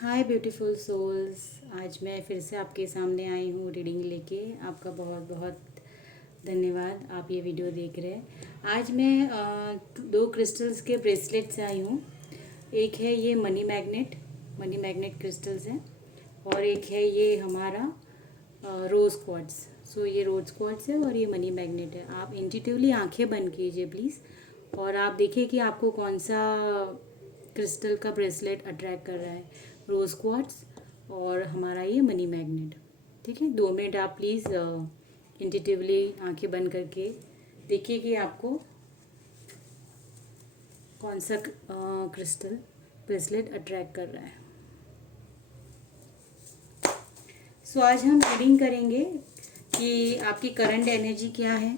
हाय beautiful souls. आज मैं फिर से आपके सामने आई हूँ रीडिंग लेके। आपका बहुत बहुत धन्यवाद, आप ये वीडियो देख रहे हैं। आज मैं दो क्रिस्टल्स के ब्रेसलेट से आई हूँ। एक है ये मनी मैग्नेट क्रिस्टल्स हैं, और एक है ये हमारा रोज़ क्वार्ट्ज। सो ये रोज़ क्वार्ट्ज है और ये मनी मैग्नेट है। आप इंट्यूटिवली आंखें बंद कीजिए प्लीज़, और आप देखिए कि आपको कौन सा क्रिस्टल का ब्रेसलेट अट्रैक्ट कर रहा है, रोज़ क्वार्ट्ज और हमारा ये मनी मैग्नेट। ठीक है, 2 मिनट आप प्लीज़ इंट्यूटिवली आंखें बंद करके देखिए कि आपको कौन सा क्रिस्टल ब्रेसलेट अट्रैक्ट कर रहा है। सो आज हम रीडिंग करेंगे कि आपकी करंट एनर्जी क्या है,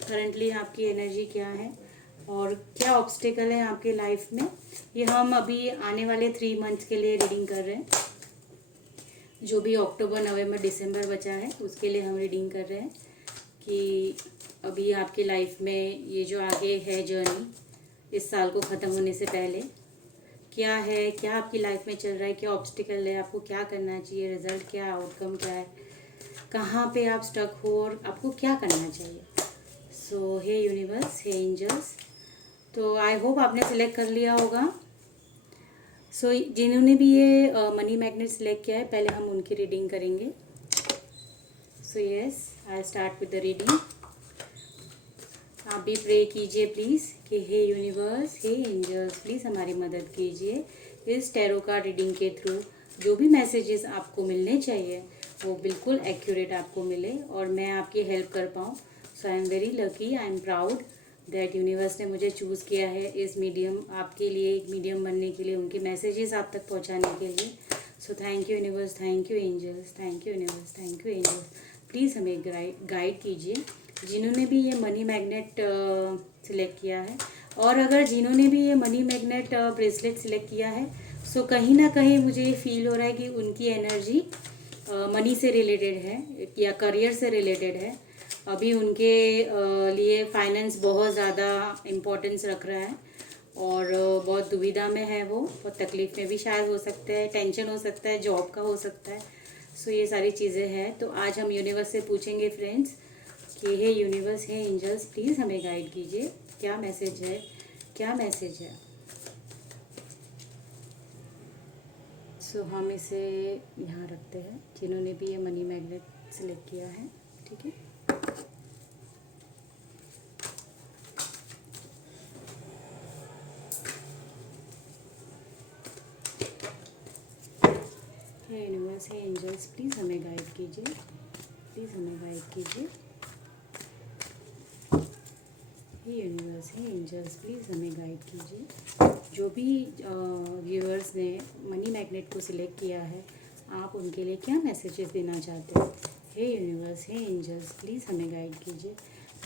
करंटली आपकी एनर्जी क्या है और क्या ऑब्स्टिकल है आपके लाइफ में। ये हम अभी आने वाले 3 मंथ्स के लिए रीडिंग कर रहे हैं। जो भी अक्टूबर नवंबर दिसंबर बचा है उसके लिए हम रीडिंग कर रहे हैं कि अभी आपकी लाइफ में ये जो आगे है जर्नी, इस साल को ख़त्म होने से पहले क्या है, क्या आपकी लाइफ में चल रहा है, क्या ऑब्स्टिकल है, आपको क्या करना चाहिए, रिजल्ट क्या, आउटकम क्या है, कहाँ पे आप स्टक हो और आपको क्या करना चाहिए। सो हे यूनिवर्स, हे एंजल्स। तो आई होप आपने सिलेक्ट कर लिया होगा। सो जिन्होंने भी ये मनी मैग्नेट सिलेक्ट किया है, पहले हम उनकी रीडिंग करेंगे। So yes, I start with the reading. आप भी प्रे कीजिए प्लीज़ कि हे यूनिवर्स, हे एंजल्स, प्लीज़ हमारी मदद कीजिए इस टैरो कार्ड रीडिंग के थ्रू। जो भी मैसेजेस आपको मिलने चाहिए वो बिल्कुल एक्यूरेट आपको मिले और मैं आपकी हेल्प कर पाऊँ। So I am very lucky, I am proud that universe ने मुझे चूज़ किया है इस मीडियम, आपके लिए एक मीडियम बनने के लिए, उनके मैसेजेस आप तक पहुँचाने के लिए। So thank you universe, thank you angels, thank you universe, thank you angels. Please हमें गाइड कीजिए जिन्होंने भी ये मनी मैग्नेट सिलेक्ट किया है, और अगर जिन्होंने भी ये मनी मैग्नेट ब्रेसलेट सिलेक्ट किया है, सो कहीं ना कहीं मुझे ये फील हो रहा है कि उनकी एनर्जी मनी से रिलेटेड है या करियर से रिलेटेड है। अभी उनके लिए फाइनेंस बहुत ज़्यादा इम्पोर्टेंस रख रहा है और बहुत दुविधा में है वो, बहुत तकलीफ में भी शायद हो सकता है, टेंशन हो सकता है, जॉब का हो सकता है। सो ये सारी चीज़ें हैं। तो आज हम यूनिवर्स से पूछेंगे फ्रेंड्स कि हे यूनिवर्स, हे एंजल्स, प्लीज़ हमें गाइड कीजिए, क्या मैसेज है, क्या मैसेज है। सो हम इसे यहाँ रखते हैं जिन्होंने भी ये मनी मैग्नेट सिलेक्ट किया है। ठीक है, हे यूनिवर्स, हे एंजल्स, प्लीज़ हमें गाइड कीजिए, प्लीज़ हमें गाइड कीजिए। हे यूनिवर्स, हे एंजल्स, प्लीज़ हमें गाइड कीजिए। जो भी व्यूअर्स ने मनी मैग्नेट को सिलेक्ट किया है, आप उनके लिए क्या मैसेजेस देना चाहते हैं। हे यूनिवर्स, हे एंजल्स, प्लीज़ हमें गाइड कीजिए,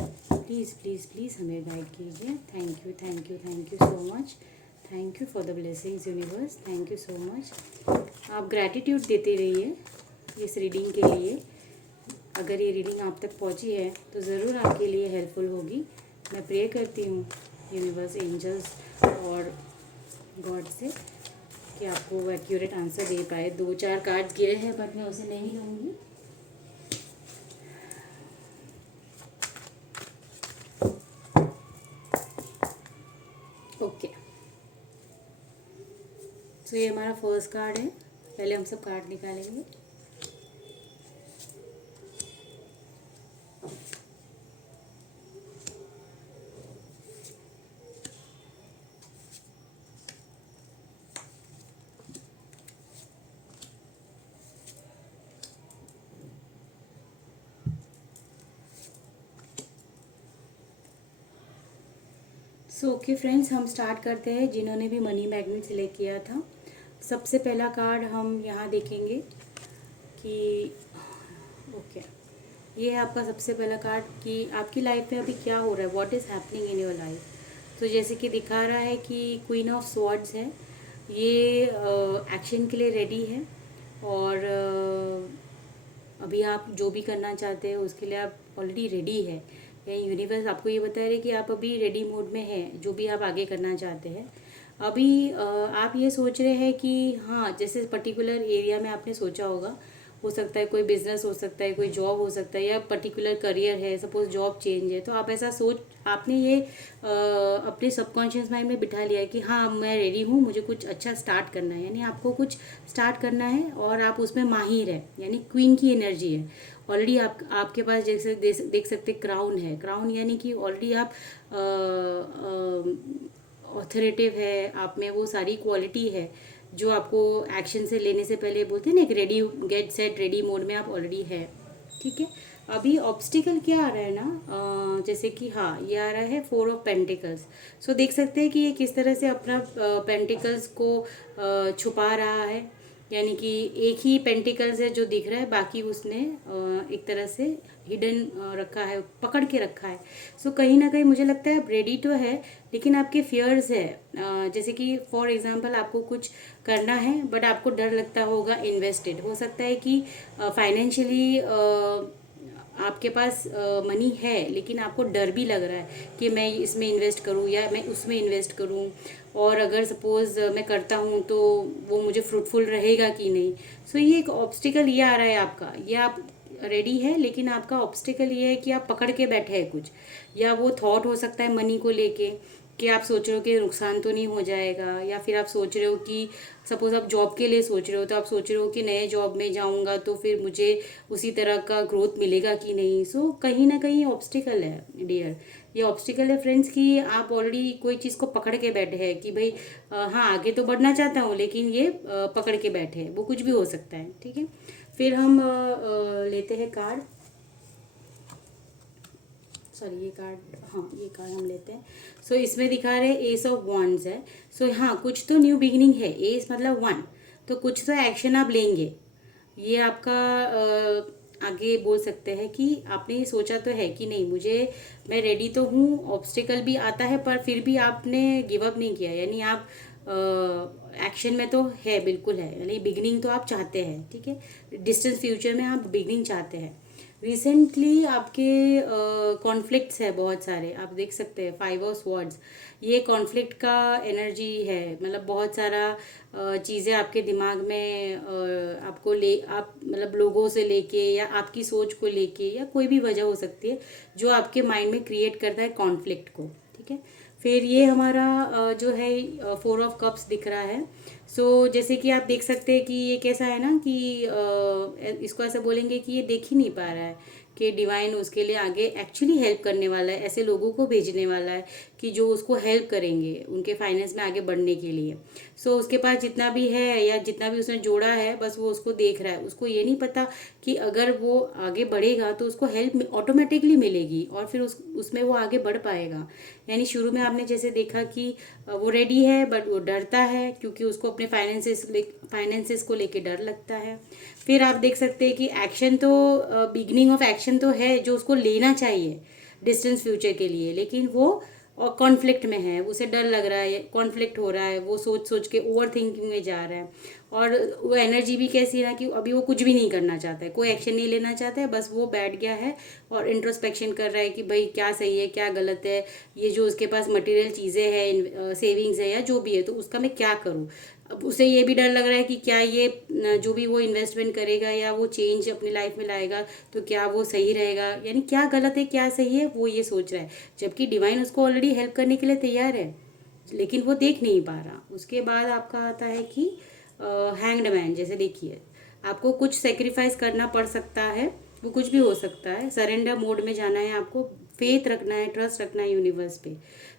प्लीज़ प्लीज़ प्लीज़ हमें गाइड कीजिए। Thank you, thank you, thank you so much, thank you for the blessings universe, thank you so much. आप ग्रैटिट्यूड देते रहिए इस रीडिंग के लिए। अगर ये रीडिंग आप तक पहुंची है तो ज़रूर आपके लिए हेल्पफुल होगी। मैं प्रे करती हूँ यूनिवर्स, एंजल्स और गॉड से कि आपको वो एक्यूरेट आंसर दे पाए। 2-4 कार्ड्स गिरे हैं बट मैं उसे नहीं लूँगी। ओके, तो ये हमारा फर्स्ट कार्ड है। पहले हम सब कार्ड निकालेंगे। सो ओके फ्रेंड्स, हम स्टार्ट करते हैं। जिन्होंने भी मनी मैग्नेट सिलेक्ट किया था, सबसे पहला कार्ड हम यहाँ देखेंगे कि ओके, ये है आपका सबसे पहला कार्ड कि आपकी लाइफ में अभी क्या हो रहा है, what is happening in your life. तो जैसे कि दिखा रहा है कि क्वीन ऑफ स्वॉर्ड्स है, ये एक्शन के लिए रेडी है और अभी आप जो भी करना चाहते हैं उसके लिए आप ऑलरेडी रेडी है। या यूनिवर्स आपको ये बता रहे कि आप अभी रेडी मोड में हैं, जो भी आप आगे करना चाहते हैं। अभी आप ये सोच रहे हैं कि हाँ, जैसे पर्टिकुलर एरिया में आपने सोचा होगा, हो सकता है कोई बिजनेस हो सकता है, कोई जॉब हो सकता है, या पर्टिकुलर करियर है, सपोज जॉब चेंज है, तो आप ऐसा सोच, आपने ये अपने सबकॉन्शियस माइंड में बिठा लिया है कि हाँ मैं रेडी हूँ, मुझे कुछ अच्छा स्टार्ट करना है, यानी आपको कुछ स्टार्ट करना है और आप उसमें माहिर है, यानी क्वीन की एनर्जी है ऑलरेडी। आप आपके पास जैसे देख सकते क्राउन है, क्राउन यानी कि ऑलरेडी आप ऑथोरेटिव है, आप में वो सारी क्वालिटी है जो आपको एक्शन से लेने से पहले बोलते हैं ना, एक ready, get set ready mode में आप ऑलरेडी है। ठीक है, अभी ऑब्स्टिकल क्या आ रहा है ना, जैसे कि हाँ ये आ रहा है 4 ऑफ पेंटिकल्स। सो देख सकते हैं कि ये किस तरह से अपना पेंटिकल्स को छुपा रहा है, यानी कि एक ही पेंटिकल्स है जो दिख रहा है, बाकी उसने एक तरह से हिडन रखा है, पकड़ के रखा है। सो कहीं ना कहीं मुझे लगता है आप रेडी तो है, लेकिन आपके फियर्स है, जैसे कि फॉर एग्जांपल आपको कुछ करना है बट आपको डर लगता होगा, इन्वेस्टेड हो सकता है कि फाइनेंशियली आपके पास मनी है, लेकिन आपको डर भी लग रहा है कि मैं इसमें इन्वेस्ट करूं या मैं उसमें इन्वेस्ट करूं, और अगर सपोज़ मैं करता हूं तो वो मुझे फ्रूटफुल रहेगा कि नहीं। सो ये एक ऑब्स्टिकल ये आ रहा है आपका, ये आप रेडी है, लेकिन आपका ऑब्स्टिकल ये है कि आप पकड़ के बैठे हैं कुछ, या वो थॉट हो सकता है मनी को लेके कि आप सोच रहे हो कि नुकसान तो नहीं हो जाएगा, या फिर आप सोच रहे हो कि सपोज आप जॉब के लिए सोच रहे हो, तो आप सोच रहे हो कि नए जॉब में जाऊंगा तो फिर मुझे उसी तरह का ग्रोथ मिलेगा कि नहीं। सो कहीं ना कहीं ऑब्स्टिकल है डियर, ये ऑब्स्टिकल है फ्रेंड्स, कि आप ऑलरेडी कोई चीज़ को पकड़ के बैठे हैं कि भाई हाँ आगे तो बढ़ना चाहता हूँ, लेकिन ये पकड़ के बैठे हैं, वो कुछ भी हो सकता है। ठीक है, फिर हम लेते हैं कार्ड, सॉरी ये कार्ड, हाँ ये कार्ड हम लेते हैं। सो इसमें दिखा रहे एस ऑफ वॉन्ड्स है। सो हाँ कुछ तो न्यू बिगिनिंग है, एस मतलब 1, तो कुछ तो एक्शन आप लेंगे, ये आपका आगे बोल सकते हैं कि आपने ये सोचा तो है कि नहीं मुझे, मैं रेडी तो हूँ, ऑब्स्टिकल भी आता है पर फिर भी आपने गिव अप नहीं किया, यानी आप एक्शन में तो है, बिल्कुल है, यानी बिगनिंग तो आप चाहते हैं। ठीक है, डिस्टेंस फ्यूचर में आप बिगनिंग चाहते हैं। रिसेंटली आपके कॉन्फ्लिक्ट्स है बहुत सारे, आप देख सकते हैं 5 ऑफ स्वॉर्ड्स, ये कॉन्फ्लिक्ट का एनर्जी है, मतलब बहुत सारा चीज़ें आपके दिमाग में आपको ले, आप मतलब लोगों से लेके या आपकी सोच को लेके या कोई भी वजह हो सकती है जो आपके माइंड में क्रिएट करता है कॉन्फ्लिक्ट को। ठीक है, फिर ये हमारा जो है 4 ऑफ कप्स दिख रहा है। सो जैसे कि आप देख सकते हैं कि ये कैसा है ना कि इसको ऐसे बोलेंगे कि ये देख ही नहीं पा रहा है कि डिवाइन उसके लिए आगे एक्चुअली हेल्प करने वाला है, ऐसे लोगों को भेजने वाला है कि जो उसको हेल्प करेंगे उनके फाइनेंस में आगे बढ़ने के लिए। सो उसके पास जितना भी है या जितना भी उसने जोड़ा है, बस वो उसको देख रहा है, उसको ये नहीं पता कि अगर वो आगे बढ़ेगा तो उसको हेल्प ऑटोमेटिकली मिलेगी और फिर उसमें वो आगे बढ़ पाएगा। यानी शुरू में आपने जैसे देखा कि वो रेडी है बट वो डरता है क्योंकि उसको अपने फाइनेंसेस को लेके डर लगता है। फिर आप देख सकते हैं कि एक्शन तो बिगनिंग ऑफ एक्शन तो है जो उसको लेना चाहिए डिस्टेंस फ्यूचर के लिए, लेकिन वो और कॉन्फ्लिक्ट में है, उसे डर लग रहा है, कॉन्फ्लिक्ट हो रहा है, वो सोच सोच के ओवर थिंकिंग में जा रहा है। और वो एनर्जी भी कैसी है ना कि अभी वो कुछ भी नहीं करना चाहता है, कोई एक्शन नहीं लेना चाहता है, बस वो बैठ गया है और इंट्रोस्पेक्शन कर रहा है कि भाई क्या सही है क्या गलत है, ये जो उसके पास मटेरियल चीज़ें हैं, सेविंग्स है या जो भी है, तो उसका मैं क्या करूँ। अब उसे ये भी डर लग रहा है कि क्या ये जो भी वो इन्वेस्टमेंट करेगा या वो चेंज अपनी लाइफ में लाएगा तो क्या वो सही रहेगा, यानी क्या गलत है क्या सही है वो ये सोच रहा है, जबकि डिवाइन उसको ऑलरेडी हेल्प करने के लिए तैयार है, लेकिन वो देख नहीं पा रहा। उसके बाद आपका आता है कि हैंग्ड मैन, जैसे देखिए आपको कुछ सेक्रीफाइस करना पड़ सकता है, वो कुछ भी हो सकता है, सरेंडर मोड में जाना है आपको, फेथ रखना है, ट्रस्ट रखना है यूनिवर्स पे,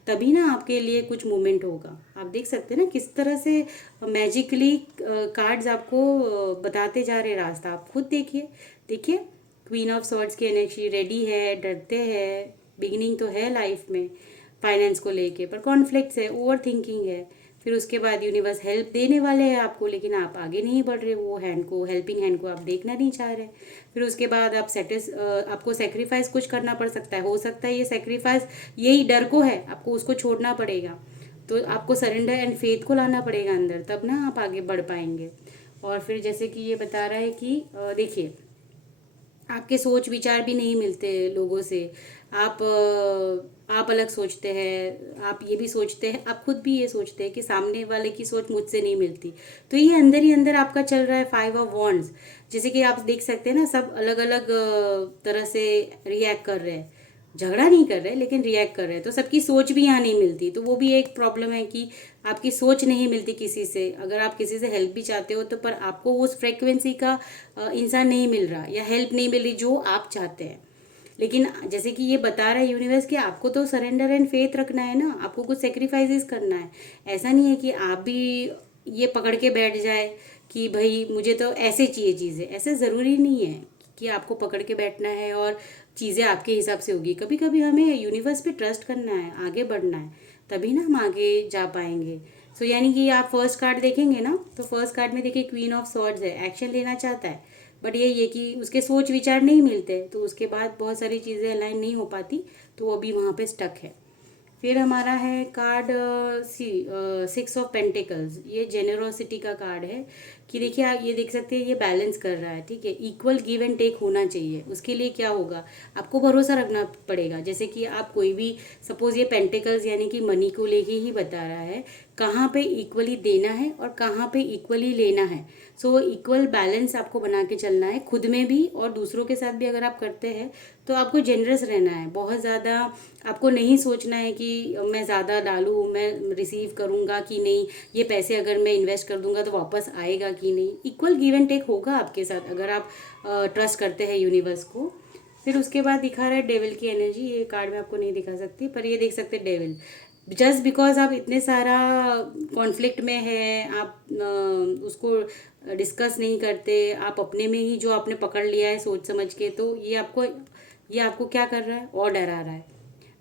तभी ना आपके लिए कुछ मूवमेंट होगा। आप देख सकते हैं ना किस तरह से मैजिकली कार्ड्स आपको बताते जा रहे रास्ता, आप खुद देखिए। देखिए क्वीन ऑफ सॉर्ड्स की एनर्जी, रेडी है, डरते हैं, बिगिनिंग तो है लाइफ में फाइनेंस को लेके, पर कॉन्फ्लिक्ट्स है, ओवर थिंकिंग है। फिर उसके बाद यूनिवर्स हेल्प देने वाले हैं आपको, लेकिन आप आगे नहीं बढ़ रहे, वो हैंड को, हेल्पिंग हैंड को आप देखना नहीं चाह रहे। फिर उसके बाद आप आपको सेक्रीफाइस कुछ करना पड़ सकता है, हो सकता है ये सेक्रीफाइस यही डर को है, आपको उसको छोड़ना पड़ेगा, तो आपको सरेंडर एंड फेथ को लाना पड़ेगा अंदर, तब ना आप आगे बढ़ पाएंगे। और फिर जैसे कि ये बता रहा है कि देखिए आपके सोच विचार भी नहीं मिलते लोगों से, आप आप अलग सोचते हैं, आप ये भी सोचते हैं, आप खुद भी ये सोचते हैं कि सामने वाले की सोच मुझसे नहीं मिलती। तो ये अंदर ही अंदर आपका चल रहा है 5 ऑफ वॉन्ड्स। जैसे कि आप देख सकते हैं ना, सब अलग अलग तरह से रिएक्ट कर रहे हैं, झगड़ा नहीं कर रहे लेकिन रिएक्ट कर रहे हैं। तो सबकी सोच भी यहाँ नहीं मिलती, तो वो भी एक प्रॉब्लम है कि आपकी सोच नहीं मिलती किसी से। अगर आप किसी से हेल्प भी चाहते हो तो पर आपको उस फ्रेक्वेंसी का इंसान नहीं मिल रहा, या हेल्प नहीं मिल रही जो आप चाहते हैं। लेकिन जैसे कि ये बता रहा है यूनिवर्स कि आपको तो सरेंडर एंड फेथ रखना है ना, आपको कुछ सेक्रीफाइसेस करना है। ऐसा नहीं है कि आप भी ये पकड़ के बैठ जाए कि भाई मुझे तो ऐसे चाहिए चीज़ें। ऐसे ज़रूरी नहीं है कि आपको पकड़ के बैठना है और चीज़ें आपके हिसाब से होगी। कभी कभी हमें यूनिवर्स पे ट्रस्ट करना है, आगे बढ़ना है, तभी ना हम आगे जा पाएंगे। सो यानी कि आप फर्स्ट कार्ड देखेंगे ना, तो फर्स्ट कार्ड में देखिए क्वीन ऑफ सॉर्ड्स है, एक्शन लेना चाहता है, बट ये कि उसके सोच विचार नहीं मिलते, तो उसके बाद बहुत सारी चीज़ें अलाइन नहीं हो पाती, तो वो भी वहाँ पे स्टक है। फिर हमारा है कार्ड 6 ऑफ पेंटिकल्स। ये जेनरोसिटी का कार्ड है कि देखिए आप ये देख सकते हैं, ये बैलेंस कर रहा है, ठीक है। इक्वल गिव एंड टेक होना चाहिए। उसके लिए क्या होगा, आपको भरोसा रखना पड़ेगा। जैसे कि आप कोई भी, सपोज ये पेंटिकल्स यानी कि मनी को लेके ही बता रहा है, कहाँ पे इक्वली देना है और कहाँ पे इक्वली लेना है। सो इक्वल बैलेंस आपको बना के चलना है, खुद में भी और दूसरों के साथ भी। अगर आप करते हैं तो आपको जेनरस रहना है, बहुत ज़्यादा आपको नहीं सोचना है कि मैं ज़्यादा डालूँ, मैं रिसीव करूँगा कि नहीं, ये पैसे अगर मैं इन्वेस्ट कर दूँगा तो वापस आएगा कि नहीं। इक्वल गिव एंड टेक होगा आपके साथ अगर आप ट्रस्ट करते हैं यूनिवर्स को। फिर उसके बाद दिखा रहा है डेविल की एनर्जी। ये कार्ड मैं आपको नहीं दिखा सकती, पर ये देख सकते हैं डेविल। जस्ट बिकॉज आप इतने सारा कॉन्फ्लिक्ट में है, आप उसको डिस्कस नहीं करते, आप अपने में ही जो आपने पकड़ लिया है सोच समझ के, तो ये आपको क्या कर रहा है, और डरा रहा है।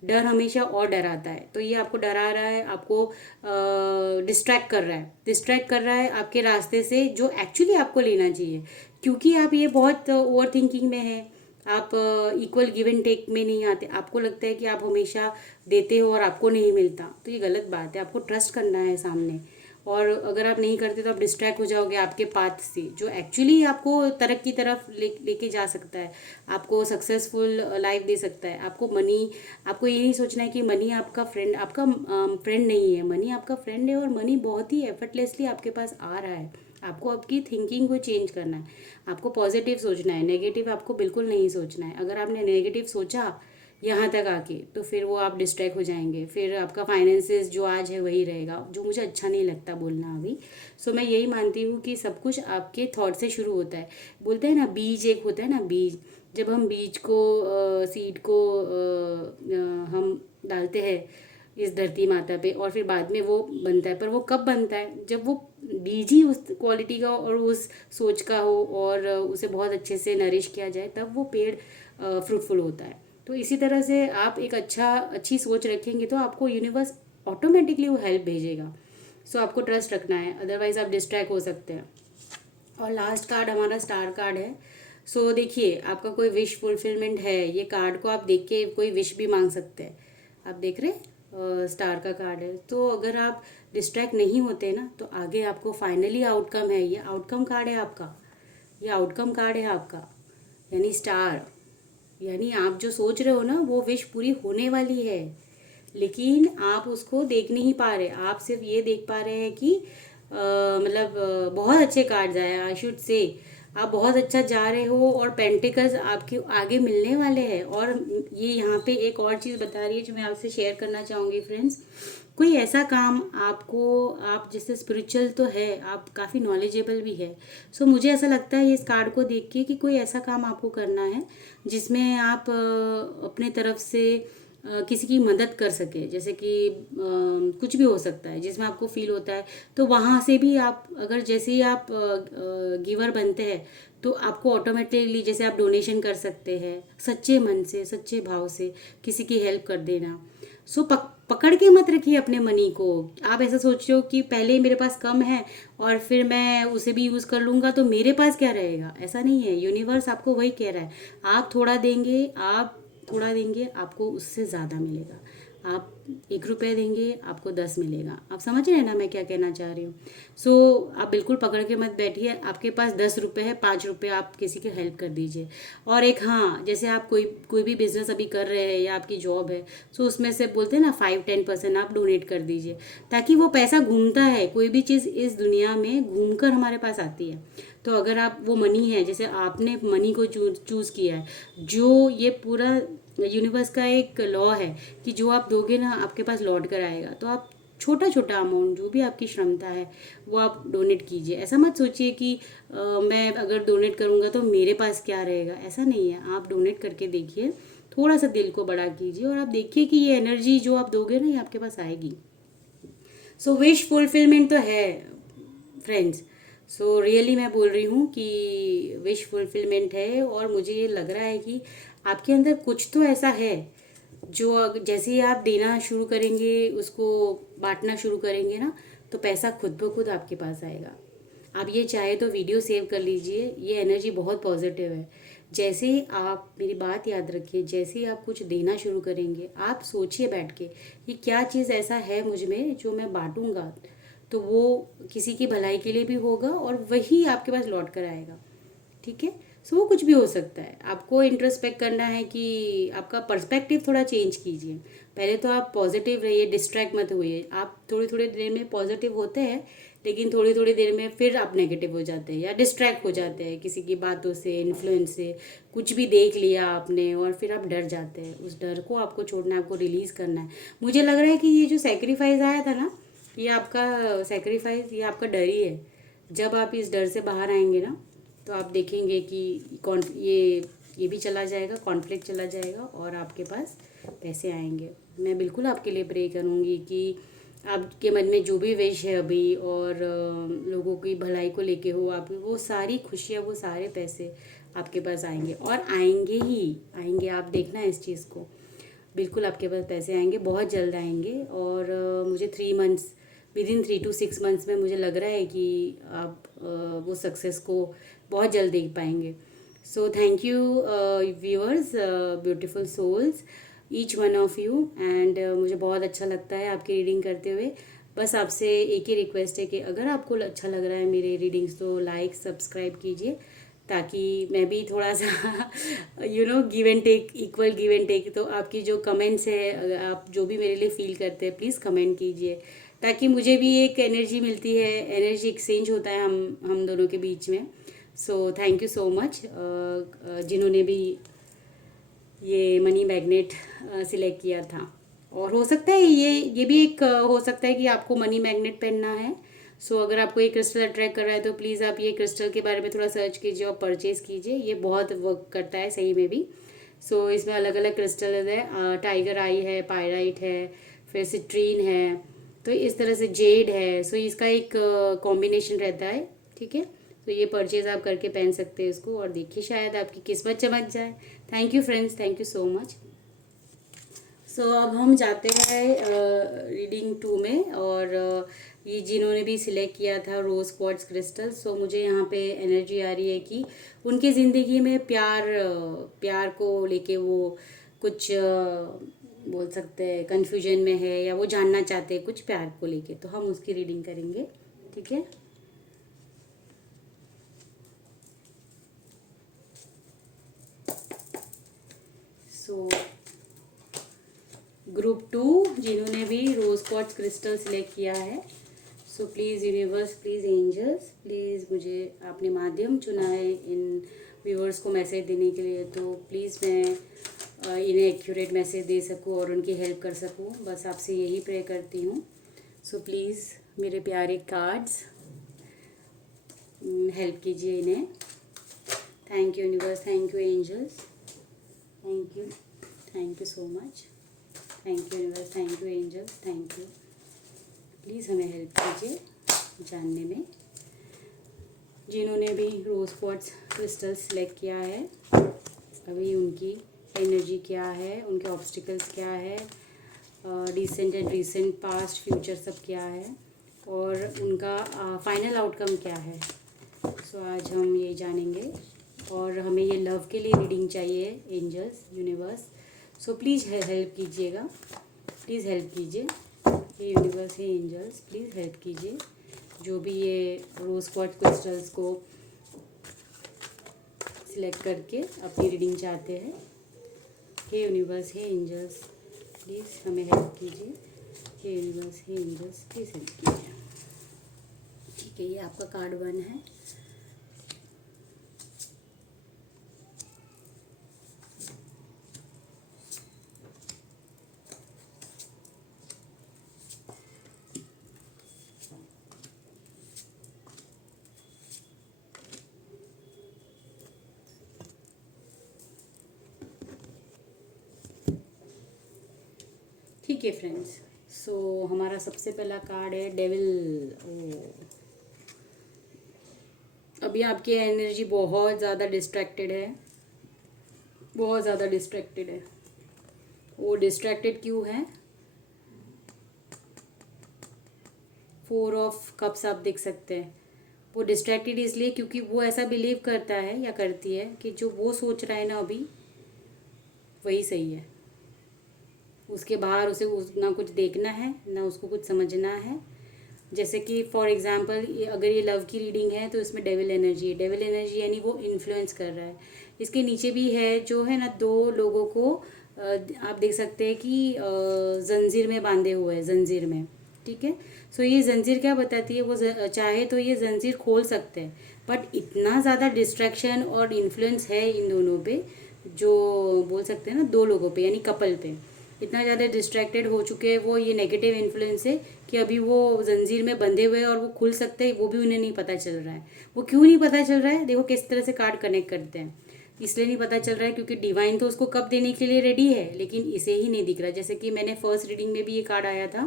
डर हमेशा और डराता है, तो ये आपको डरा रहा है, आपको डिस्ट्रैक्ट कर रहा है आपके रास्ते से जो एक्चुअली आपको लेना चाहिए। क्योंकि आप ये बहुत ओवर थिंकिंग में है, आप इक्वल गिव एंड टेक में नहीं आते। आपको लगता है कि आप हमेशा देते हो और आपको नहीं मिलता, तो ये गलत बात है। आपको ट्रस्ट करना है सामने, और अगर आप नहीं करते तो आप डिस्ट्रैक्ट हो जाओगे आपके पाथ से, जो एक्चुअली आपको तरक्की की तरफ लेके जा सकता है, आपको सक्सेसफुल लाइफ दे सकता है। आपको मनी, आपको ये नहीं सोचना है कि मनी आपका फ्रेंड नहीं है। मनी आपका फ्रेंड है, और मनी बहुत ही एफर्टलेसली आपके पास आ रहा है। आपको आपकी थिंकिंग को चेंज करना है, आपको पॉजिटिव सोचना है, नेगेटिव आपको बिल्कुल नहीं सोचना है। अगर आपने नेगेटिव सोचा यहाँ तक आके, तो फिर वो आप डिस्ट्रैक्ट हो जाएंगे, फिर आपका फाइनेंसेस जो आज है वही रहेगा, जो मुझे अच्छा नहीं लगता बोलना अभी। सो मैं यही मानती हूँ कि सब कुछ आपके थॉट से शुरू होता है। बोलते हैं ना, बीज एक होता है ना, बीज। जब हम बीज को, सीड को हम डालते हैं इस धरती माता पे, और फिर बाद में वो बनता है, पर वो कब बनता है, जब वो बीज ही उस क्वालिटी का और उस सोच का हो, और उसे बहुत अच्छे से नरिश किया जाए, तब वो पेड़ फ्रूटफुल होता है। तो इसी तरह से आप एक अच्छी सोच रखेंगे तो आपको यूनिवर्स ऑटोमेटिकली वो हेल्प भेजेगा। सो आपको ट्रस्ट रखना है, अदरवाइज आप डिस्ट्रैक्ट हो सकते हैं। और लास्ट कार्ड हमारा स्टार कार्ड है। सो देखिए, आपका कोई विश फुलफिलमेंट है, ये कार्ड को आप देख के कोई विश भी मांग सकते हैं। आप देख रहे हैं, स्टार का कार्ड है। तो अगर आप डिस्ट्रैक्ट नहीं होते ना, तो आगे आपको फाइनली आउटकम है। ये आउटकम कार्ड है आपका, ये आउटकम कार्ड है आपका, यानी स्टार। यानी आप जो सोच रहे हो ना, वो विश पूरी होने वाली है, लेकिन आप उसको देख नहीं पा रहे। आप सिर्फ ये देख पा रहे हैं कि मतलब बहुत अच्छे कार्ड्स आए, आई शुड से आप बहुत अच्छा जा रहे हो, और पेंटिकल्स आपके आगे मिलने वाले हैं। और ये यहाँ पे एक और चीज़ बता रही है जो मैं आपसे शेयर करना चाहूँगी फ्रेंड्स। कोई ऐसा काम आपको, आप जैसे स्पिरिचुअल तो है, आप काफ़ी नॉलेजेबल भी है। सो मुझे ऐसा लगता है इस कार्ड को देख के कि कोई ऐसा काम आपको करना है जिसमें आप अपने तरफ से किसी की मदद कर सके। जैसे कि कुछ भी हो सकता है जिसमें आपको फील होता है, तो वहाँ से भी आप, अगर जैसे ही आप गिवर बनते हैं, तो आपको ऑटोमेटिकली, जैसे आप डोनेशन कर सकते हैं सच्चे मन से, सच्चे भाव से किसी की हेल्प कर देना। सो पकड़ के मत रखिए अपने मनी को। आप ऐसा सोच रहे हो कि पहले मेरे पास कम है और फिर मैं उसे भी यूज़ कर लूँगा तो मेरे पास क्या रहेगा, ऐसा नहीं है। यूनिवर्स आपको वही कह रहा है, आप थोड़ा देंगे, आपको उससे ज़्यादा मिलेगा। आप 1 रुपये देंगे आपको 10 मिलेगा। आप समझ रहे हैं ना मैं क्या कहना चाह रही हूँ। सो आप बिल्कुल पकड़ के मत बैठिए, आपके पास 10 रुपये है, 5 रुपये आप किसी की हेल्प कर दीजिए। और एक हाँ, जैसे आप कोई भी बिजनेस अभी कर रहे हैं या आपकी जॉब है, सो उसमें से बोलते हैं ना 5-10% आप डोनेट कर दीजिए, ताकि वो पैसा घूमता है। कोई भी चीज़ इस दुनिया में घूम कर हमारे पास आती है। तो अगर आप वो मनी है, जैसे आपने मनी को चूज़ किया है, जो ये पूरा यूनिवर्स का एक लॉ है कि जो आप दोगे ना आपके पास लौट कर आएगा। तो आप छोटा छोटा अमाउंट जो भी आपकी क्षमता है वो आप डोनेट कीजिए। ऐसा मत सोचिए कि मैं अगर डोनेट करूँगा तो मेरे पास क्या रहेगा, ऐसा नहीं है। आप डोनेट करके देखिए, थोड़ा सा दिल को बड़ा कीजिए और आप देखिए कि ये एनर्जी जो आप दोगे ना ये आपके पास आएगी। सो विश फुलफिलमेंट तो है फ्रेंड्स। सो रियली मैं बोल रही हूँ कि विश फुलफिलमेंट है, और मुझे ये लग रहा है कि आपके अंदर कुछ तो ऐसा है जो जैसे ही आप देना शुरू करेंगे, उसको बांटना शुरू करेंगे ना, तो पैसा खुद ब खुद आपके पास आएगा। आप ये चाहे तो वीडियो सेव कर लीजिए, ये एनर्जी बहुत पॉजिटिव है। जैसे ही आप, मेरी बात याद रखिए, जैसे ही आप कुछ देना शुरू करेंगे, आप सोचिए बैठ के कि क्या चीज़ ऐसा है मुझ में जो मैं बांटूंगा तो वो किसी की भलाई के लिए भी होगा और वही आपके पास लौट कर आएगा। ठीक है। सो वो कुछ भी हो सकता है। आपको इंट्रोस्पेक्ट करना है कि आपका पर्सपेक्टिव थोड़ा चेंज कीजिए। पहले तो आप पॉजिटिव रहिए, डिस्ट्रैक्ट मत होइए। आप थोड़ी थोड़ी देर में पॉजिटिव होते हैं, लेकिन थोड़ी थोड़ी देर में फिर आप नेगेटिव हो जाते हैं या डिस्ट्रैक्ट हो जाते हैं किसी की बातों से, इन्फ्लुएंस से। कुछ भी देख लिया आपने और फिर आप डर जाते हैं। उस डर को आपको छोड़ना है, आपको रिलीज़ करना है। मुझे लग रहा है कि ये जो सेक्रीफाइस आया था ना, ये आपका सेक्रीफाइस, ये आपका डर ही है। जब आप इस डर से बाहर आएंगे ना, तो आप देखेंगे कि ये भी चला जाएगा, कॉन्फ्लिक्ट चला जाएगा और आपके पास पैसे आएंगे। मैं बिल्कुल आपके लिए प्रे करूँगी कि आपके मन में जो भी विश है अभी, और लोगों की भलाई को लेके हो, आप वो सारी खुशियाँ, वो सारे पैसे आपके पास आएंगे और आएंगे ही आएंगे। आप देखना इस चीज़ को, बिल्कुल आपके पास पैसे आएंगे, बहुत जल्द आएंगे। और मुझे 3 मंथ्स, विदिन 3 to 6 मंथ्स में मुझे लग रहा है कि आप वो सक्सेस को बहुत जल्द देख पाएंगे। So thank you viewers, beautiful souls, each one of you. And मुझे बहुत अच्छा लगता है आपकी रीडिंग करते हुए। बस आपसे एक ही रिक्वेस्ट है कि अगर आपको अच्छा लग रहा है मेरे रीडिंग्स तो लाइक सब्सक्राइब कीजिए, ताकि मैं भी थोड़ा सा give and take, equal give and take. तो आपकी जो कमेंट्स है, अगर आप जो भी मेरे लिए फील करते हैं, प्लीज़ कमेंट कीजिए, ताकि मुझे भी एक एनर्जी मिलती है, एनर्जी एक्सचेंज होता है हम दोनों के बीच में। सो थैंक यू सो मच जिन्होंने भी ये मनी मैग्नेट सिलेक्ट किया था। और हो सकता है ये भी एक हो सकता है कि आपको मनी मैग्नेट पहनना है। सो अगर आपको ये क्रिस्टल अट्रैक्ट कर रहा है तो प्लीज़ आप ये क्रिस्टल के बारे में थोड़ा सर्च कीजिए और परचेज़ कीजिए। ये बहुत वर्क करता है सही में भी। सो इसमें अलग अलग क्रिस्टल है, टाइगर आई है, पायराइट है, फिर सिट्रीन है, तो इस तरह से जेड है। सो इसका एक कॉम्बिनेशन रहता है। ठीक है। तो ये परचेज़ आप करके पहन सकते हैं इसको, और देखिए शायद आपकी किस्मत चमक जाए। Thank you friends, thank you so much. So अब हम जाते हैं रीडिंग 2 में। और ये जिन्होंने भी सिलेक्ट किया था रोज़ क्वार्ट्ज क्रिस्टल, सो मुझे यहाँ पे एनर्जी आ रही है कि उनकी ज़िंदगी में प्यार को लेके वो कुछ बोल सकते हैं कन्फ्यूजन में है, या वो जानना चाहते हैं कुछ प्यार को लेके। तो हम उसकी रीडिंग करेंगे। ठीक है। सो ग्रुप 2 जिन्होंने भी रोज़ क्वार्ट्ज क्रिस्टल सिलेक्ट किया है, so please universe, please angels, please मुझे आपने माध्यम चुना है इन व्यूवर्स को मैसेज देने के लिए, तो प्लीज़ मैं इन्हें एक्यूरेट मैसेज दे सकूं और उनकी हेल्प कर सकूं। बस आपसे यही प्रे करती हूं। सो प्लीज़ मेरे प्यारे कार्ड्स हेल्प कीजिए इन्हें। Thank you universe, thank you angels, thank you so much. Thank you universe, thank you angels, thank you. Please हमें हेल्प कीजिए जानने में, जिन्होंने भी रोज़ क्वार्ट्ज क्रिस्टल सेलेक्ट किया है, अभी उनकी एनर्जी क्या है, उनके ऑब्स्टिकल्स क्या है, recent and recent, past, future सब क्या है, और उनका फाइनल आउटकम क्या है। सो आज हम ये जानेंगे। और हमें ये लव के लिए रीडिंग चाहिए angels, universe. So please help कीजिएगा। प्लीज़ हेल्प कीजिए। हे यूनिवर्स, हे एंजल्स, प्लीज़ हेल्प कीजिए। जो भी ये रोज़ क्वार्ट्ज क्रिस्टल्स को सिलेक्ट करके अपनी रीडिंग चाहते हैं, हे यूनिवर्स, हे एंजल्स, प्लीज़ हमें हेल्प कीजिए। हे यूनिवर्स, हे एंजल्स, प्लीज़ हेल्प कीजिए। ठीक है, ये आपका कार्ड 1 है। ठीक है फ्रेंड्स, सो हमारा सबसे पहला कार्ड है डेविल। अभी आपकी एनर्जी बहुत ज़्यादा डिस्ट्रैक्टेड है, बहुत ज़्यादा डिस्ट्रैक्टेड है। वो डिस्ट्रैक्टेड क्यों है? 4 ऑफ कप्स आप देख सकते हैं। वो डिस्ट्रैक्टेड इसलिए क्योंकि वो ऐसा बिलीव करता है या करती है कि जो वो सोच रहा है ना अभी, वही सही है। उसके बाहर उसे ना कुछ देखना है, ना उसको कुछ समझना है। जैसे कि फॉर एग्जांपल अगर ये लव की रीडिंग है तो इसमें डेविल एनर्जी है। डेविल एनर्जी यानी वो इन्फ्लुएंस कर रहा है। इसके नीचे भी है जो है ना, 2 लोगों को आप देख सकते हैं कि जंजीर में बांधे हुए हैं, जंजीर में। ठीक है, सो ये जंजीर क्या बताती है? वो चाहे तो ये जंजीर खोल सकते हैं, बट इतना ज़्यादा डिस्ट्रैक्शन और इन्फ्लुएंस है इन दोनों पे, जो बोल सकते हैं ना 2 लोगों पे यानी कपल पे, इतना ज़्यादा डिस्ट्रैक्टेड हो चुके हैं वो, ये नेगेटिव इन्फ्लुएंस से, कि अभी वो जंजीर में बंधे हुए हैं और वो खुल सकते हैं, वो भी उन्हें नहीं पता चल रहा है। वो क्यों नहीं पता चल रहा है? देखो किस तरह से कार्ड कनेक्ट करते हैं। इसलिए नहीं पता चल रहा है क्योंकि डिवाइन तो उसको कब देने के लिए रेडी है, लेकिन इसे ही नहीं दिख रहा। जैसे कि मैंने फर्स्ट रीडिंग में भी ये कार्ड आया था,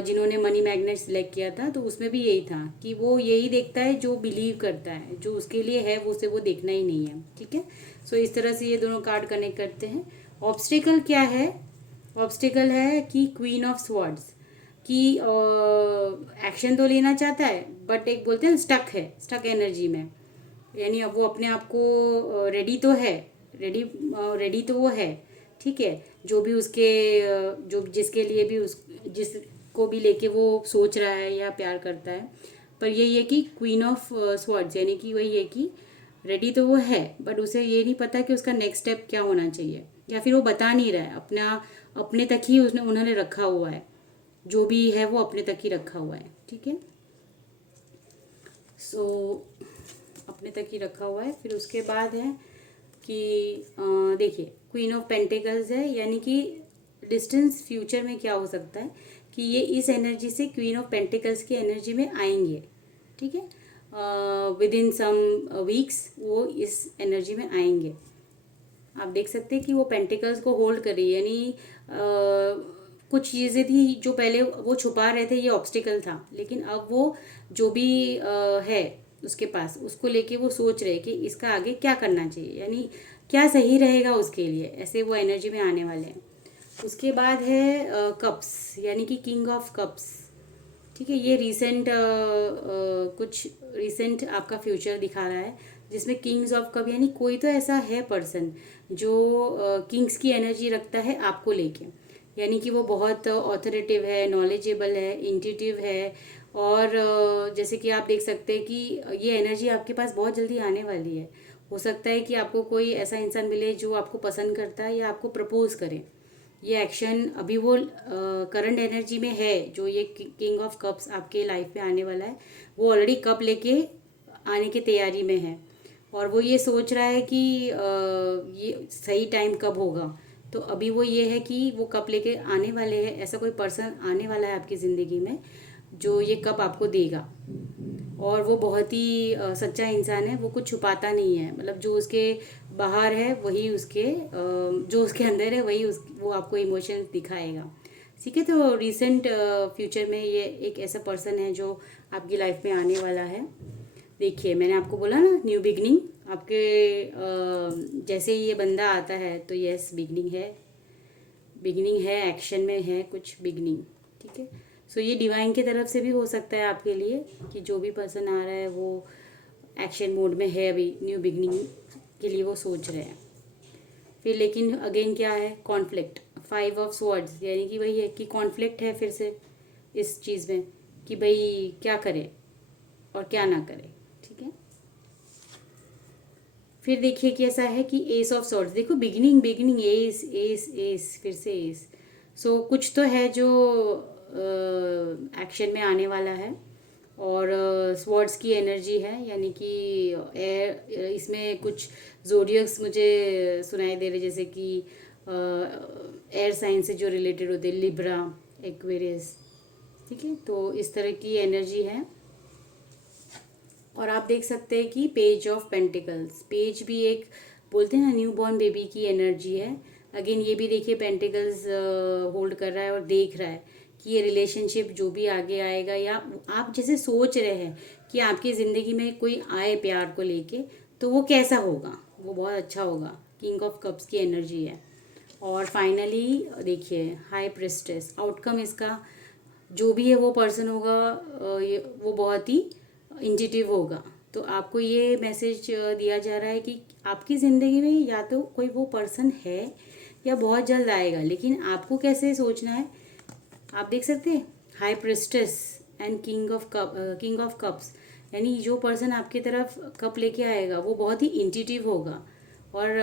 जिन्होंने मनी मैग्नेट सिलेक्ट किया था, तो उसमें भी यही था कि वो यही देखता है जो बिलीव करता है, जो उसके लिए है वो उसे वो देखना ही नहीं है। ठीक है, सो इस तरह से ये दोनों कार्ड कनेक्ट करते हैं। ऑब्स्टिकल क्या है? ऑब्स्टिकल है कि क्वीन ऑफ स्वॉर्ड्स, कि एक्शन तो लेना चाहता है बट एक बोलते हैं स्टक है, स्टक एनर्जी में। यानी अब वो अपने आप को रेडी तो है, रेडी तो वो है। ठीक है, जो भी उसके जो जिसके लिए भी उस जिसको भी लेके वो सोच रहा है या प्यार करता है, पर यही है कि क्वीन ऑफ स्वॉर्ड्स यानी कि वही है कि रेडी तो वो है, बट उसे ये नहीं पता कि उसका नेक्स्ट स्टेप क्या होना चाहिए, या फिर वो बता नहीं रहा है। अपने तक ही उसने उन्होंने रखा हुआ है, जो भी है वो अपने तक ही रखा हुआ है। ठीक है, सो अपने तक ही रखा हुआ है। फिर उसके बाद है कि देखिए क्वीन ऑफ पेंटिकल्स है, यानी कि डिस्टेंस फ्यूचर में क्या हो सकता है कि ये इस एनर्जी से क्वीन ऑफ पेंटिकल्स की एनर्जी में आएंगे। ठीक है, विद इन सम वीक्स वो इस एनर्जी में आएंगे। आप देख सकते हैं कि वो पेंटिकल्स को होल्ड कर रही है, यानी कुछ चीज़ें थी जो पहले वो छुपा रहे थे, ये ऑब्स्टिकल था, लेकिन अब वो जो भी है उसके पास, उसको लेके वो सोच रहे कि इसका आगे क्या करना चाहिए, यानी क्या सही रहेगा उसके लिए, ऐसे वो एनर्जी में आने वाले हैं। उसके बाद है कप्स, यानी कि किंग ऑफ कप्स। ठीक है, ये रिसेंट कुछ रिसेंट आपका फ्यूचर दिखा रहा है, जिसमें किंग्स ऑफ कप यानी कोई तो ऐसा है पर्सन जो किंग्स की एनर्जी रखता है आपको लेके, यानी कि वो बहुत ऑथोरेटिव है, नॉलेजेबल है, इंट्यूटिव है। और जैसे कि आप देख सकते हैं कि ये एनर्जी आपके पास बहुत जल्दी आने वाली है। हो सकता है कि आपको कोई ऐसा इंसान मिले जो आपको पसंद करता है या आपको प्रपोज करे। ये एक्शन अभी वो करंट एनर्जी में है, जो ये किंग ऑफ कप्स आपके लाइफ में आने वाला है, वो ऑलरेडी कप लेके आने की तैयारी में है, और वो ये सोच रहा है कि ये सही टाइम कब होगा। तो अभी वो ये है कि वो कप लेके आने वाले हैं, ऐसा कोई पर्सन आने वाला है आपकी ज़िंदगी में जो ये कप आपको देगा। और वो बहुत ही सच्चा इंसान है, वो कुछ छुपाता नहीं है, मतलब जो उसके बाहर है वही उसके जो उसके अंदर है वही वो आपको इमोशंस दिखाएगा। ठीक है, तो रिसेंट फ्यूचर में ये एक ऐसा पर्सन है जो आपकी लाइफ में आने वाला है। देखिए मैंने आपको बोला ना, न्यू बिगनिंग आपके जैसे ही ये बंदा आता है तो यस बिगनिंग है, बिगनिंग है, एक्शन में है कुछ बिगनिंग। ठीक है, सो ये डिवाइन की तरफ से भी हो सकता है आपके लिए कि जो भी पर्सन आ रहा है वो एक्शन मोड में है, अभी न्यू बिगनिंग के लिए वो सोच रहे हैं। फिर लेकिन अगेन क्या है, कॉन्फ्लिक्ट, 5 ऑफ स्वॉर्ड्स, यानी कि वही है कि कॉन्फ्लिक्ट है फिर से इस चीज़ में कि भाई क्या करें और क्या ना करें। ठीक है, फिर देखिए कि ऐसा है कि एस ऑफ स्वॉर्ड्स, देखो beginning beginning, S S S, फिर से एस। सो कुछ तो है जो एक्शन में आने वाला है। और स्वॉर्ड्स की एनर्जी है, यानी कि एयर, इसमें कुछ जोडियक्स मुझे सुनाई दे रहे, जैसे कि एयर साइन से जो रिलेटेड होते हैं, लिब्रा, एक्वेरियस। ठीक है, तो इस तरह की एनर्जी है। और आप देख सकते हैं कि पेज ऑफ पेंटिकल्स, पेज भी एक बोलते हैं ना न्यू बॉर्न बेबी की एनर्जी है। अगेन ये भी देखिए पेंटिकल्स होल्ड कर रहा है और देख रहा है कि ये रिलेशनशिप जो भी आगे आएगा, या आप जैसे सोच रहे हैं कि आपकी ज़िंदगी में कोई आए प्यार को लेके, तो वो कैसा होगा, वो बहुत अच्छा होगा। किंग ऑफ कप्स की एनर्जी है। और फाइनली देखिए हाई प्रेस्टेस, आउटकम इसका जो भी है वो पर्सन होगा, वो बहुत ही इंट्यूटिव होगा। तो आपको ये मैसेज दिया जा रहा है कि आपकी ज़िंदगी में या तो कोई वो पर्सन है या बहुत जल्द आएगा, लेकिन आपको कैसे सोचना है। आप देख सकते हैं high प्रेस्टेस and king of cups, यानी जो पर्सन आपकी तरफ कप लेके आएगा वो बहुत ही इंट्यूटिव होगा। और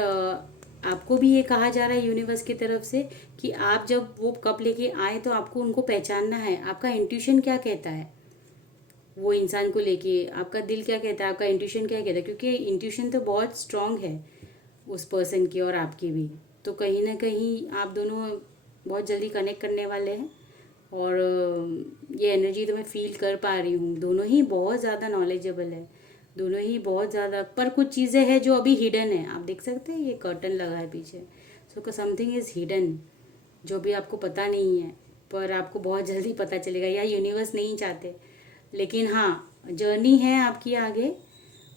आपको भी ये कहा जा रहा है यूनिवर्स की तरफ से कि आप जब वो कप लेके आए तो आपको उनको पहचानना है, आपका इंट्यूशन क्या कहता है वो इंसान को लेके, आपका दिल क्या कहता है, आपका इंट्यूशन क्या कहता है, क्योंकि इंट्यूशन तो बहुत स्ट्रांग है उस पर्सन की और आपकी भी। तो कहीं ना कहीं आप दोनों बहुत जल्दी कनेक्ट करने वाले हैं। और ये एनर्जी तो मैं फील कर पा रही हूँ, दोनों ही बहुत ज़्यादा नॉलेजेबल है, दोनों ही बहुत ज़्यादा। पर कुछ चीज़ें हैं जो अभी हिडन है, आप देख सकते हैं ये कर्टन लगा है पीछे। सो समथिंग इज़ हिडन, जो भी आपको पता नहीं है, पर आपको बहुत जल्दी पता चलेगा, या यूनिवर्स नहीं चाहते। लेकिन हाँ, जर्नी है आपकी आगे,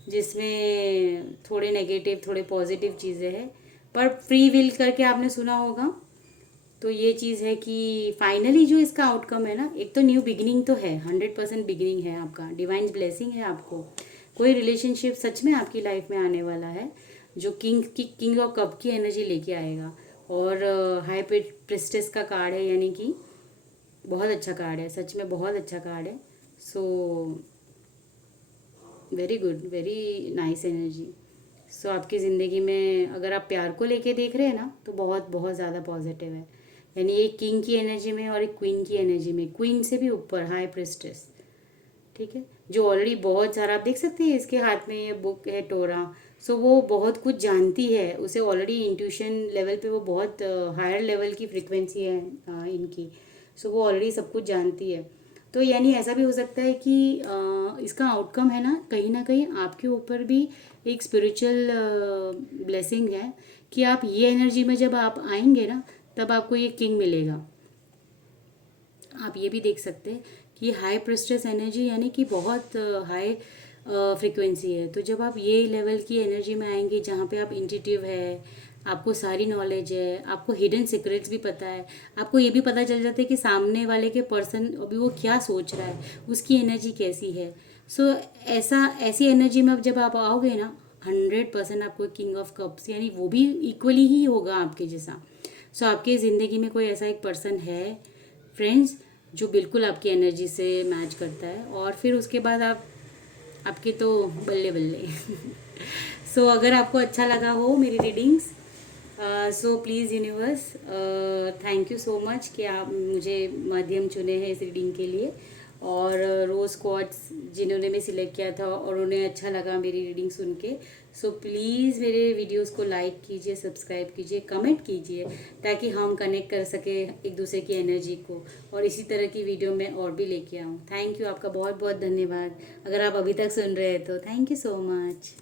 जिसमें थोड़े नेगेटिव थोड़े पॉजिटिव चीज़ें हैं, पर फ्री विल करके आपने सुना होगा। तो ये चीज़ है कि फाइनली जो इसका आउटकम है ना, एक तो न्यू बिगिनिंग तो है, 100% बिगिनिंग है आपका, डिवाइन ब्लेसिंग है आपको। कोई रिलेशनशिप सच में आपकी लाइफ में आने वाला है जो किंग ऑफ कप की एनर्जी लेके आएगा। और हाई प्रिस्टेस का कार्ड है, यानी कि बहुत अच्छा कार्ड है, सच में बहुत अच्छा कार्ड है। So very good, very nice energy. So आपकी ज़िंदगी में अगर आप प्यार को लेके देख रहे हैं ना, तो बहुत बहुत ज़्यादा पॉजिटिव है। यानी एक किंग की एनर्जी में और एक क्वीन की एनर्जी में, क्वीन से भी ऊपर हाई प्रेस्टेस। ठीक है, जो ऑलरेडी बहुत सारा, आप देख सकते हैं इसके हाथ में ये बुक है टोरा। सो वो बहुत कुछ जानती है, उसे ऑलरेडी इंट्यूशन लेवल पे वो बहुत हायर लेवल की फ्रिक्वेंसी है इनकी। सो वो ऑलरेडी सब कुछ जानती है। तो यानी ऐसा भी हो सकता है कि इसका आउटकम है ना कहीं आपके ऊपर भी एक स्पिरिचुअल ब्लेसिंग है कि आप ये एनर्जी में जब आप आएंगे ना, तब आपको ये किंग मिलेगा। आप ये भी देख सकते हैं कि हाई प्रेस्टेस एनर्जी यानी कि बहुत हाई फ्रिक्वेंसी है। तो जब आप ये लेवल की एनर्जी में आएंगे जहाँ पे आप इंट्यूटिव है, आपको सारी नॉलेज है, आपको हिडन सीक्रेट्स भी पता है, आपको ये भी पता चल जाता है कि सामने वाले के पर्सन अभी वो क्या सोच रहा है, उसकी एनर्जी कैसी है। सो ऐसी एनर्जी में जब आप आओगे ना, 100% आपको किंग ऑफ कप्स, यानी वो भी इक्वली ही होगा आपके जैसा। सो आपकी ज़िंदगी में कोई ऐसा एक पर्सन है फ्रेंड्स जो बिल्कुल आपकी एनर्जी से मैच करता है। और फिर उसके बाद आपके तो बल्ले बल्ले। सो अगर आपको अच्छा लगा हो मेरी readings, so please universe, thank you so much कि आप मुझे माध्यम चुने हैं इस रीडिंग के लिए। और रोज़ क्वार्ट्स जिन्होंने मैं सिलेक्ट किया था और उन्हें अच्छा लगा मेरी रीडिंग सुन के, सो प्लीज़ मेरे वीडियोस को लाइक कीजिए, सब्सक्राइब कीजिए, कमेंट कीजिए, ताकि हम कनेक्ट कर सके एक दूसरे की एनर्जी को, और इसी तरह की वीडियो मैं और भी लेके आऊँ। थैंक यू, आपका बहुत बहुत धन्यवाद। अगर आप अभी तक सुन रहे हैं तो थैंक यू सो मच।